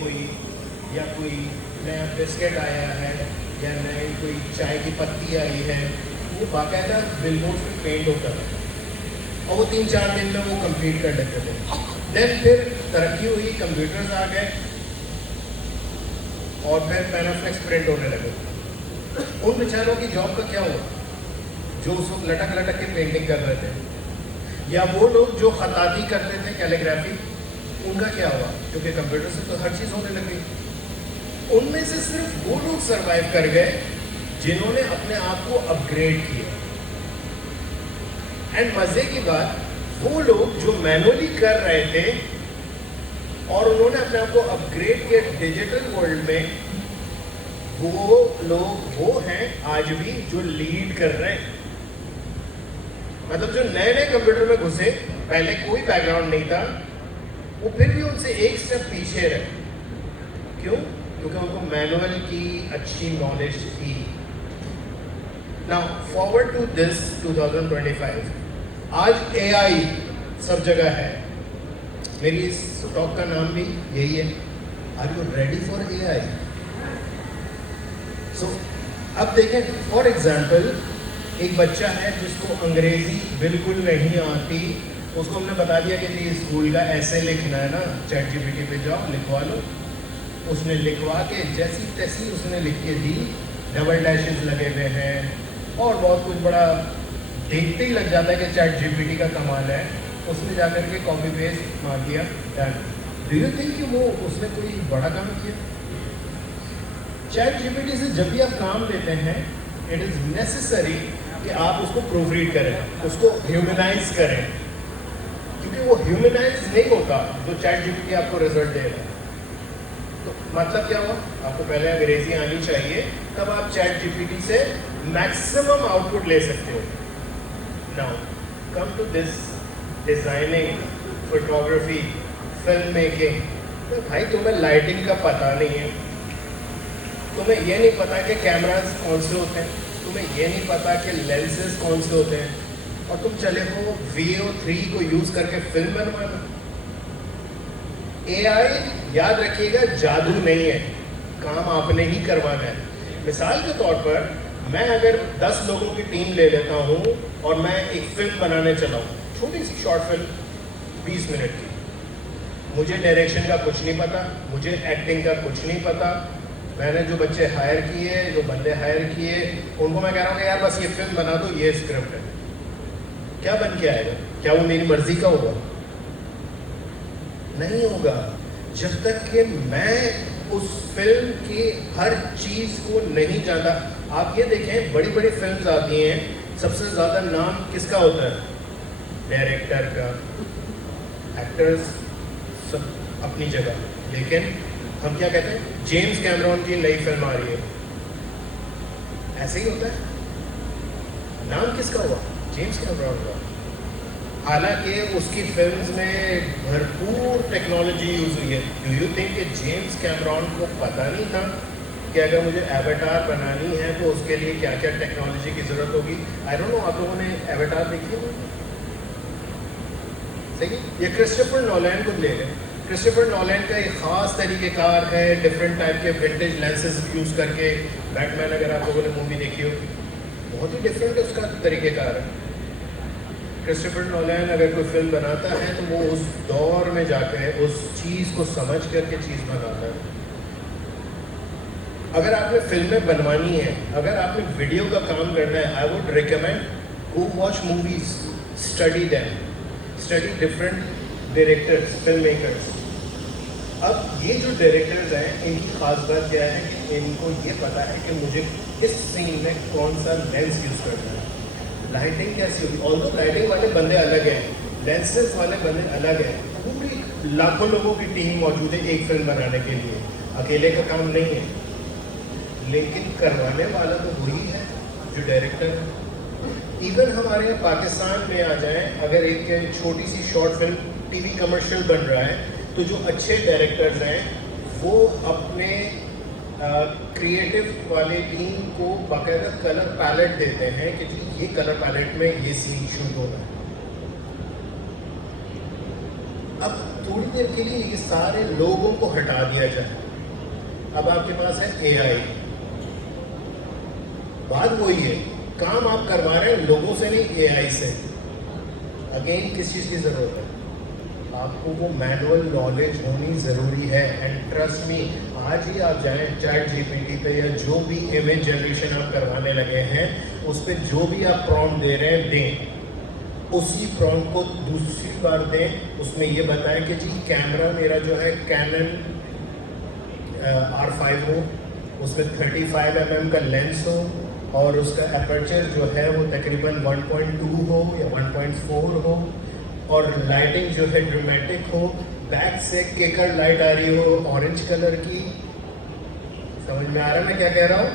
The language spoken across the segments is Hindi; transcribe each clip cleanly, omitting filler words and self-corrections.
कोई, या कोई नया बिस्किट आया है, या नई कोई चाय की पत्ती आई है, वो बाकायदा बिलबोर्ड पे पेंट होता था और वो 3-4 दिन में वो कंप्लीट कर लेते थे। देन फिर तरक्की हुई, कंप्यूटर्स आ गए और फिर पैनाफ्लेक्स प्रिंट होने लगे। उन बेचारों की जॉब का क्या हुआ जो उस वक्त लटक लटक के पेंटिंग कर रहे थे? या वो लोग जो खताती करते थे, कैलीग्राफी, उनका क्या हुआ? क्योंकि कंप्यूटर से तो हर चीज़ होने लग गई। उनमें से सिर्फ वो लोग सरवाइव कर गए जिन्होंने अपने आप को अपग्रेड किया। एंड मजे की बात, वो लोग जो मैनुअली कर रहे थे और उन्होंने अपने आप को अपग्रेड किया डिजिटल वर्ल्ड में, वो लोग वो हैं आज भी जो लीड कर रहे हैं। मतलब जो नए नए कंप्यूटर में घुसे, पहले कोई बैकग्राउंड नहीं था, वो फिर भी उनसे एक स्टेप पीछे रहे। क्यों? क्योंकि उनको मैनुअल की अच्छी नॉलेज थी। नाउ फॉरवर्ड टू दिस 2025, आज एआई सब जगह है। मेरी इस टॉक का नाम भी यही है, are you ready for AI? So अब देखें, फॉर एग्जाम्पल, एक बच्चा है जिसको अंग्रेजी बिल्कुल नहीं आती, उसको हमने बता दिया कि जी स्कूल का ऐसे लिखना है ना, ChatGPT पे जाओ लिखवा लो। उसने लिखवा के जैसी तैसी उसने लिख के दी, डबल डैशेस लगे हुए हैं और बहुत कुछ, बड़ा देखते ही लग जाता है कि ChatGPT का कमाल है। उसने जाकर के कॉपी पेस्ट मार दिया, डन। डू यू थिंक कि वो उसने कोई बड़ा काम किया? ChatGPT से जब भी आप काम लेते हैं, इट इज़ नेसेसरी कि आप उसको प्रूफ रीड करें, उसको ह्यूमनाइज करें, क्योंकि वो ह्यूमनाइज नहीं होता जो ChatGPT आपको रिजल्ट देगा। तो मतलब क्या हुआ? आपको पहले अंग्रेजी आनी चाहिए, तब आप ChatGPT से मैक्सिमम आउटपुट ले सकते हो। Now come to this designing, photography, film making. तो भाई तुम्हें लाइटिंग का पता नहीं है, तुम्हें ये नहीं पता कि कैमरास कौन से होते हैं, तुम्हें ये नहीं पता कि लेंसेज कौन से होते हैं, और तुम चले हो VO3 को यूज करके फिल्म बनवाना। AI, याद रखिएगा, जादू नहीं है, काम आपने ही करवाना है। मिसाल के तौर पर, मैं अगर 10 लोगों की टीम ले लेता हूँ और मैं एक फिल्म बनाने चला हूँ, छोटी सी शॉर्ट फिल्म 20 मिनट की, मुझे डायरेक्शन का कुछ नहीं पता, मुझे एक्टिंग का कुछ नहीं पता, मैंने जो बच्चे हायर किए, जो बंदे हायर किए, उनको मैं कह रहा हूँ कि यार बस ये फिल्म बना दो, ये स्क्रिप्ट है, क्या बन के आएगा? क्या वो मेरी मर्जी का होगा? नहीं होगा, जब तक कि मैं उस फिल्म की हर चीज को नहीं जानता। आप ये देखें, बड़ी बड़ी फिल्म्स आती हैं, सबसे ज्यादा नाम किसका होता है? डायरेक्टर का। एक्टर्स सब अपनी जगह, लेकिन हम क्या कहते हैं? जेम्स कैमरॉन की नई फिल्म आ रही है, ऐसे ही होता है, नाम किसका हुआ? जेम्स कैमरॉन का। हालांकि उसकी फिल्म्स में भरपूर टेक्नोलॉजी यूज हुई है। डू यू थिंक कि जेम्स कैमरॉन को पता नहीं था कि अगर मुझे एवेटार बनानी है तो उसके लिए क्या क्या टेक्नोलॉजी की जरूरत होगी? आई डोंट नो, आप लोगों ने एवेटार देखी है? सही। ये क्रिस्टोफर नोलन को ले लें। क्रिस्टोफर नोलन का एक ख़ास तरीक़ेकार है, डिफरेंट टाइप के विंटेज लेंसेज यूज़ करके। बैटमैन अगर आप लोगों ने मूवी देखी हो, बहुत ही डिफरेंट उसका तरीक़ेकार है। क्रिस्टोफर नोलन अगर कोई फिल्म बनाता है तो वो उस दौर में जाकर उस चीज़ को समझ करके चीज़ बनाता है। अगर आपने फिल्में बनवानी है, अगर आपने वीडियो का काम करना है, I would recommend go watch movies, study them, study different directors, film makers. अब ये जो डायरेक्टर्स हैं, इनकी खास बात क्या है कि इनको ये पता है कि मुझे इस सीन में कौन सा लेंस यूज़ करना है, लाइटिंग कैसी होगी। ऑल्दो लाइटिंग वाले बंदे अलग हैं, लेंसेज वाले बंदे अलग हैं, पूरी लाखों लोगों की टीम मौजूद है एक फिल्म बनाने के लिए, अकेले का काम नहीं है। लेकिन करवाने वाला तो वही है जो डायरेक्टर है। इवन हमारे यहाँ पाकिस्तान में आ जाए, अगर एक छोटी सी शॉर्ट फिल्म टीवी कमर्शियल बन रहा है, तो जो अच्छे डायरेक्टर्स हैं वो अपने क्रिएटिव वाले टीम को बाकायदा कलर पैलेट देते हैं कि जी ये कलर पैलेट में ये सीन शूट होना है। अब थोड़ी देर के लिए ये सारे लोगों को हटा दिया जाए। अब आपके पास है एआई। बात वही है, काम आप करवा रहे हैं लोगों से नहीं, एआई से। अगेन किस चीज़ की ज़रूरत है? आपको वो मैनुअल नॉलेज होनी ज़रूरी है। एंड ट्रस्ट मी, आज ही आप जाएं चैट जीपीटी पे या जो भी इमेज जनरेशन आप करवाने लगे हैं उस पर जो भी आप प्रॉम्प्ट दे रहे हैं दें, उसी प्रॉम्प्ट को दूसरी बार दें। उसमें ये बताएं कि जी कैमरा मेरा जो है कैनन R5 हो, उसमें 35 mm का लेंस हो और उसका अपर्चर जो है वो तकरीबन 1.2 हो या 1.4 हो और लाइटिंग जो है ड्रामेटिक हो, बैक से केकर लाइट आ रही हो ऑरेंज कलर की। समझ में आ रहा है मैं क्या कह रहा हूँ?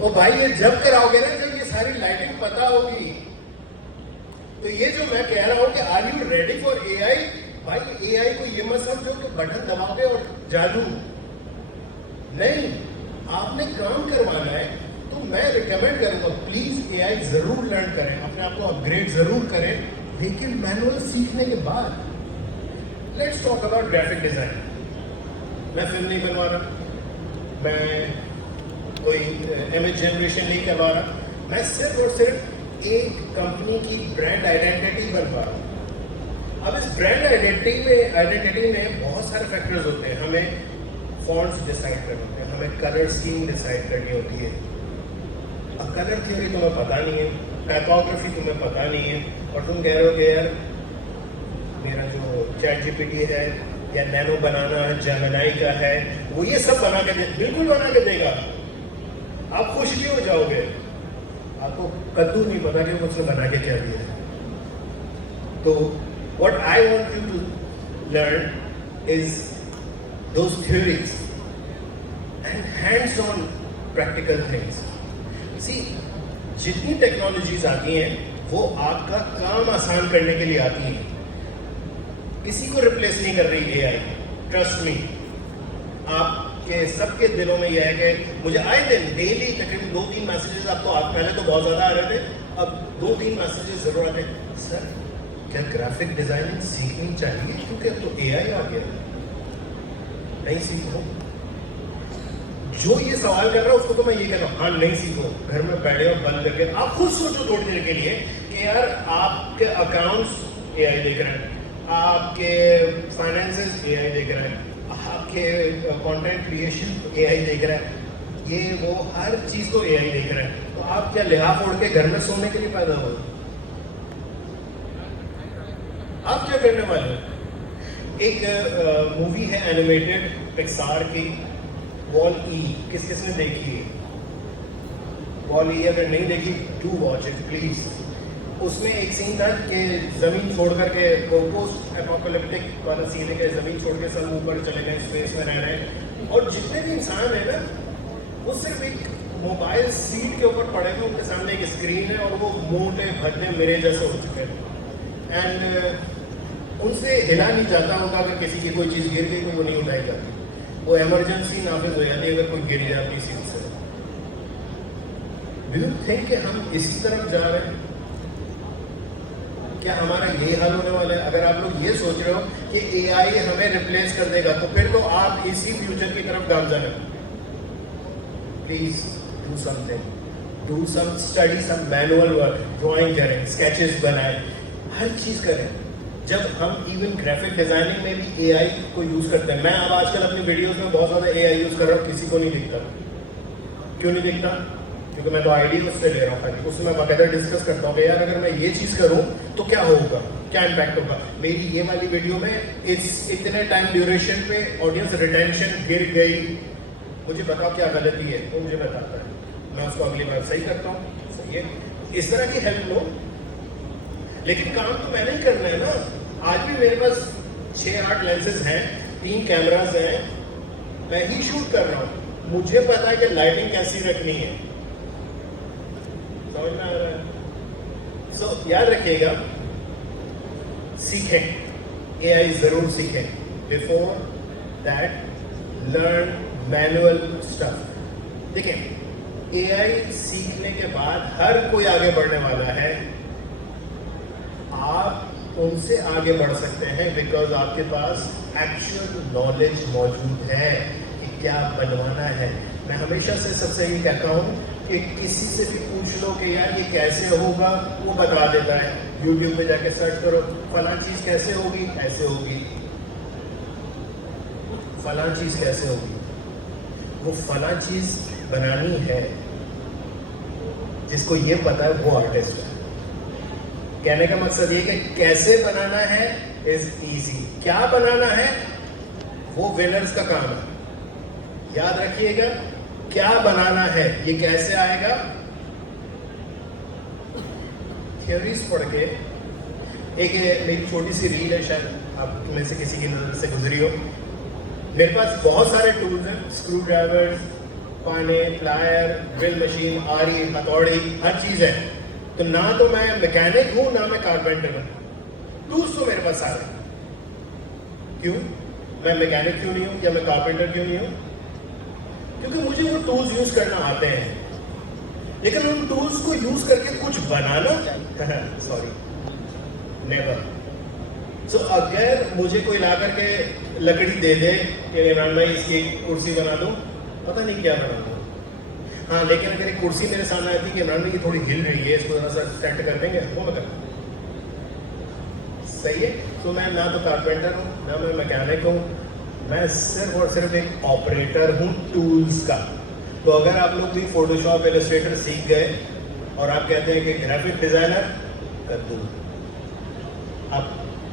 ओ भाई, ये जब कराओगे ना जब ये सारी लाइटिंग पता होगी। तो ये जो मैं कह रहा हूँ कि are you ready for AI? भाई एआई को ये मत समझो कि बटन दबाओगे और जादू नहीं, आपने काम करवाना है। तो मैं रिकमेंड करूंगा प्लीज एआई जरूर लर्न करें, अपने आप को अपग्रेड जरूर करें, लेकिन मैनुअल सीखने के बाद। Let's talk about graphic design. मैं फिल्म नहीं बनवा रहा, मैं कोई इमेज जनरेशन नहीं करवा रहा, मैं सिर्फ और सिर्फ एक कंपनी की ब्रांड आइडेंटिटी बनवा रहा हूँ। अब इस ब्रांड आइडेंटिटी में बहुत सारे फैक्टर्स होते हैं। हमें फॉन्ट्स डिसाइड करने होते हैं, हमें कलर स्कीम डिसाइड करनी होती है। अब कलर थ्योरी तुम्हें पता नहीं है, टाइपोग्राफी तुम्हें पता नहीं है, और तुम कह रहे हो कि यार मेरा जो चैट जीपीटी है या नैनो बनाना है जेमिनी का है, वो ये सब बना के दे, बिल्कुल बना के देगा। आप खुश नहीं हो जाओगे, आपको कद्दू नहीं पता कि उसने बना के क्या दिया है। तो what I want you to learn is those theories and hands-on practical things. See, जितनी टेक्नोलॉजीज आती हैं वो आपका काम आसान करने के लिए आती हैं, किसी को रिप्लेस नहीं कर रही एआई। ट्रस्ट मी, आपके सबके दिलों में यह है कि मुझे आए दिन डेली तकरीबन 2-3 मैसेजेस आपको पहले तो बहुत ज़्यादा आ रहे थे, अब 2-3 मैसेजेस जरूर आते हैं, सर क्या ग्राफिक डिजाइनिंग सीखनी चाहिए क्योंकि अब तो एआई आ गया। नहीं सीखो। जो ये सवाल कर रहा है उसको तो मैं ये कह रहा हूँ, हाँ नहीं सीखो, घर में बैठे और बंद करके आप खुद सोचो थोड़ी देर के लिए कि यार आपके अकाउंट्स एआई देख रहे हैं, आपके फाइनेंसेस एआई देख रहे हैं, आपके कंटेंट क्रिएशन एआई देख रहा है, ये वो हर चीज को एआई देख रहा है। तो आप क्या लिहाफ ओढ़ के घर में सोने के लिए पैदा हो? आप क्या करने वाले हो? एक मूवी है एनिमेटेड पिक्सार की, वॉल ई। किसने देखी है वॉल ई? अगर नहीं देखी डू वॉच इट प्लीज। उसमें एक सीन था कि जमीन छोड़ करके पोस्ट एपोकलिप्टिक वाला सीन है कि जमीन छोड़ के सब ऊपर चले गए, स्पेस में रह रहे हैं, और जितने भी इंसान है ना वो सिर्फ एक मोबाइल सीट के ऊपर पड़े हुए, उनके सामने एक स्क्रीन है और वो मोटे भद्दे मेरे जैसे हो चुके हैं। एंड उनसे हिला नहीं जाता होगा, अगर किसी की कोई चीज़ गिर गई तो वो नहीं उठाई जाती, वो इमरजेंसी नाफिज हो जाती है अगर कोई गिर जाती सीट से। डू यू थिंक कि हम इसी तरफ जा रहे हैं? क्या हमारा यही हाल होने वाला है? अगर आप लोग ये सोच रहे हो कि एआई हमें रिप्लेस कर देगा तो फिर तो आप इसी फ्यूचर की तरफ गामजन हैं। Please do something, do some study, some manual work, drawing करें, स्केचेस बनाएं, हर चीज करें। जब हम इवन ग्राफिक डिजाइनिंग में भी एआई को यूज करते हैं, मैं अब आजकल अपनी वीडियोस में बहुत ज्यादा एआई यूज कर रहा हूँ, किसी को नहीं दिखता। क्यों नहीं दिखता? क्योंकि मैं तो आइडिया उससे ले रहा हूँ, उसमें बाकायदा डिस्कस करता हूँ कि यार अगर मैं ये चीज करूँ तो क्या होगा, क्या इम्पैक्ट होगा। मेरी ये वाली वीडियो में इतने टाइम ड्यूरेशन पे ऑडियंस रिटेंशन गिर गई, मुझे बताओ क्या गलती है, वो मुझे बताता है, मैं उसको अगली बार सही करता हूँ। सही है, इस तरह की हेल्प लो। लेकिन काम तो मैंने ही करना है ना। आज भी मेरे पास 6-8 लेंसेज हैं, 3 कैमराज हैं, मैं ही शूट कर रहा हूं, मुझे पता है कि लाइटिंग कैसी रखनी है। समझ में आ रहा है? सो याद रखिएगा, सीखें, एआई जरूर सीखें। Before that learn manual stuff. देखें, एआई सीखने के बाद हर कोई आगे बढ़ने वाला है। आप उनसे आगे बढ़ सकते हैं, बिकॉज आपके पास एक्चुअल नॉलेज मौजूद है कि क्या बनवाना है। मैं हमेशा से सबसे ये कहता हूँ कि किसी से भी पूछ लो कि यार ये कैसे होगा, वो बता देता है। यूट्यूब पे जाके सर्च करो फलां चीज़ कैसे होगी, ऐसे होगी, फलां चीज़ कैसे होगी। वो फलां चीज़ बनानी है, जिसको ये पता है वो आर्टिस्ट है। कहने का मकसद ये कि कैसे बनाना है इज इजी, क्या बनाना है वो विनर्स का काम है। याद रखिएगा, क्या बनाना है, ये कैसे आएगा। थ्योरीज पढ़ के, एक मेरी छोटी सी रील है, शायद आप में से किसी की नजर से गुजरी हो। मेरे पास बहुत सारे टूल्स हैं, स्क्रू ड्राइवर्स, पाने, प्लायर, ड्रिल मशीन, आरी, हथौड़ी, हर चीज है। तो ना तो मैं मैकेनिक हूं ना मैं कारपेंटर हूं, टूल्स तो मेरे पास सारे। क्यों मैं मैकेनिक क्यों नहीं हूं या मैं कारपेंटर क्यों नहीं हूं? क्योंकि मुझे वो टूल्स यूज करना आते हैं, लेकिन उन टूल्स को यूज करके कुछ बनाना सॉरी नेवर। सो अगर मुझे कोई ला करके लकड़ी दे दे कि इमरान भाई इसकी कुर्सी बना दो, पता नहीं क्या बना दो। हाँ, लेकिन अगर एक कुर्सी मेरे सामने आती है कि इमरान भाई ये थोड़ी हिल रही है, इसको थोड़ा सा सेट कर देंगे, वो मैं करता हूँ। सही है। तो मैं ना तो कारपेंटर हूँ ना मैं मैकेनिक हूँ, मैं सिर्फ और सिर्फ एक ऑपरेटर हूँ टूल्स का। तो अगर आप लोग भी फोटोशॉप, इलस्ट्रेटर सीख गए और आप कहते हैं कि ग्राफिक डिजाइनर कर दूँ, आप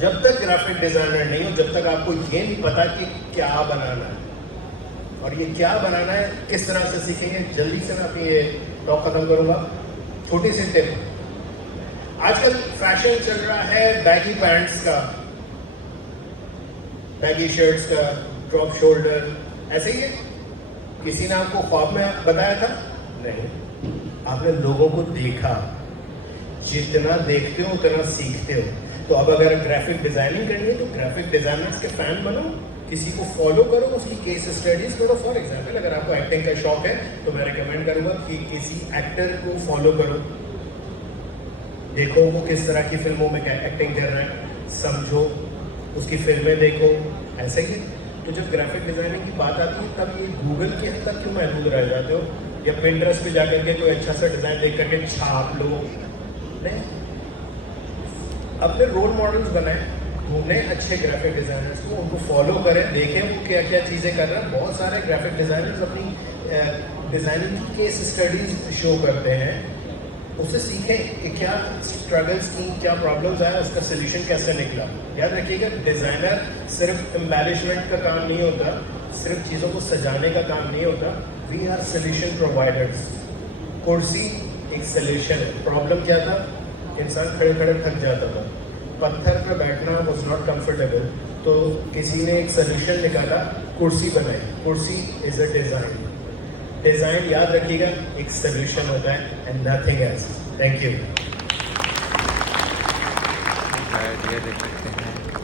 जब तक ग्राफिक डिजाइनर नहीं हो, जब तक आपको ये नहीं पता कि क्या बनाना है और ये क्या बनाना है किस तरह से सीखेंगे। जल्दी से मैं अपनी ये टॉक खत्म करूंगा। छोटी सी टिप, आजकल फैशन चल रहा है बैगी पैंट्स का, बैगी शर्ट्स का, ड्रॉप शोल्डर, ऐसे ही है। किसी ने आपको ख्वाब में बताया था? नहीं, आपने लोगों को देखा। जितना देखते हो उतना सीखते हो। तो अब अगर ग्राफिक डिजाइनिंग करनी है तो ग्राफिक डिजाइनर्स के फैन बनो, किसी को फॉलो करो, उसकी केस स्टडीज करो। फॉर एग्जाम्पल अगर आपको एक्टिंग का शौक है तो मैं रिकमेंड करूंगा कि किसी एक्टर को फॉलो करो, देखो वो किस तरह की फिल्मों में एक्टिंग कर रहा है, समझो, उसकी फिल्में देखो। ऐसे ही तो जब ग्राफिक डिजाइनिंग की बात आती है तब ये गूगल की हद तक क्यों महदूद रह जाते हो, या पिंटरेस्ट पे जाकर के कोई अच्छा सा डिजाइन देख करके छाप लो। नहीं, अपने रोल मॉडल्स बनाए, ढूंढे अच्छे ग्राफिक डिजाइनर्स को, उनको फॉलो करें, देखें वो क्या क्या चीज़ें कर रहे हैं। बहुत सारे ग्राफिक डिजाइनर्स अपनी डिजाइनिंग की केस स्टडीज शो करते हैं, उससे सीखें कि क्या स्ट्रगल्स की, क्या प्रॉब्लम्स आया, उसका सोल्यूशन कैसे निकला। याद रखिएगा, डिजाइनर सिर्फ एम्बेलिशमेंट का काम नहीं होता, सिर्फ चीज़ों को सजाने का काम नहीं होता। We are solution providers. कुर्सी एक सोल्यूशन है। प्रॉब्लम क्या था? इंसान खड़े खड़े थक जाता था, पत्थर पर बैठना वॉज नॉट कंफर्टेबल, तो किसी ने एक सोल्यूशन निकाला, कुर्सी बनाई। कुर्सी इज अ डिजाइन। डिजाइन याद रखिएगा एक सोल्यूशन होता है and nothing else. Thank you. ये देख सकते हैं